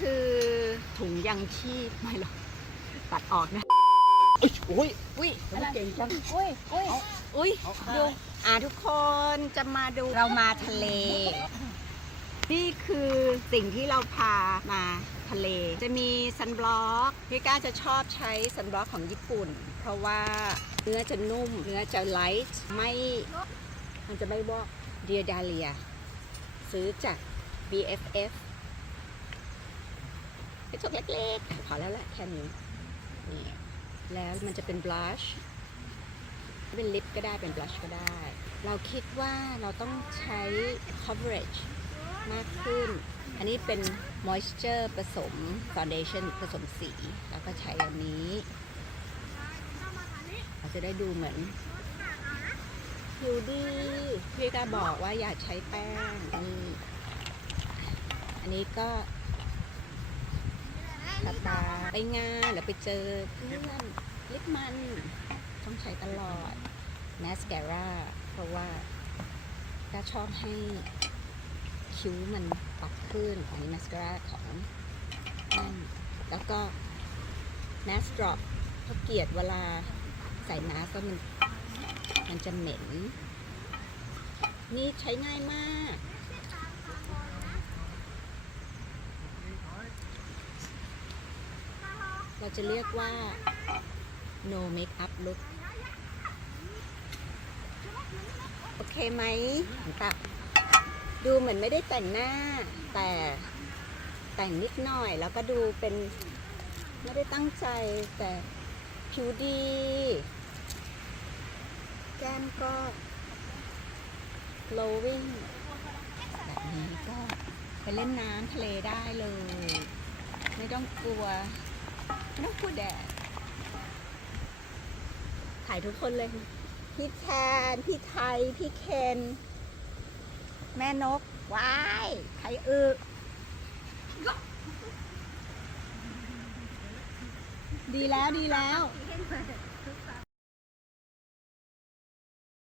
คือถุงยังชีพไม่หรอกตัดออกนะเอ้ยโอ้ยอุ้ยทำไมเก่งจังอุ้ยอุ้ยอุ้ยเอาเอาดูอ่าทุกคนจะมาดูเรามาทะเล นี่คือสิ่งที่เราพามาทะเล จะมีซันบล็อกพี่ก้าจะชอบใช้ซันบล็อกของญี่ปุ่น เพราะว่าเนื้อจะนุ่ม เนื้อจะไลท์ไม่มันจะไม่วอกเดียดาเลีย ซื้อจาก BFF กระจกเล็กๆ พอแล้วแหละแค่นี้นี่แล้วมันจะเป็นบลัชเป็นลิปก็ได้เป็นบลัชก็ได้ เราคิดว่าเราต้องใช้ coverage มากขึ้น อันนี้เป็น moisture ผสม foundation ผสมสี แล้วก็ใช้อันนี้ เราจะได้ดูเหมือนผิวดีพี่ก็บอกว่าอย่าใช้แป้งนี่อันนี้ก็ ตาตาไปงานหรือไปเจอเพื่อนลิปมันต้องใช้ตลอดมาส c าร่าเพราะว่าก็ชอบให้คิ้วมันปัดขึ้น อันนี้มาส c าร่าของนั่นแล้วก็มาส drop เพราะเกลียดเวลาใส่มาสก็มันมันจะเหม็น นี่ใช้ง่ายมาก เราจะเรียกว่า no makeup look โอเคไหมตับดูเหมือนไม่ได้แต่งหน้า แต่แต่งนิดหน่อย แล้วก็ดูเป็นไม่ได้ตั้งใจแต่ผิวดี แก้มก็ glowing แบบนี้ก็ไปเล่นน้ำทะเลได้เลย ไม่ต้องกลัว ไม่ต้องกลัวแดดถ่ายทุกคนเลย พี่แทนพี่ไทย พี่เคน แม่นกว้ายไทยอึดีแล้วดีแล้ว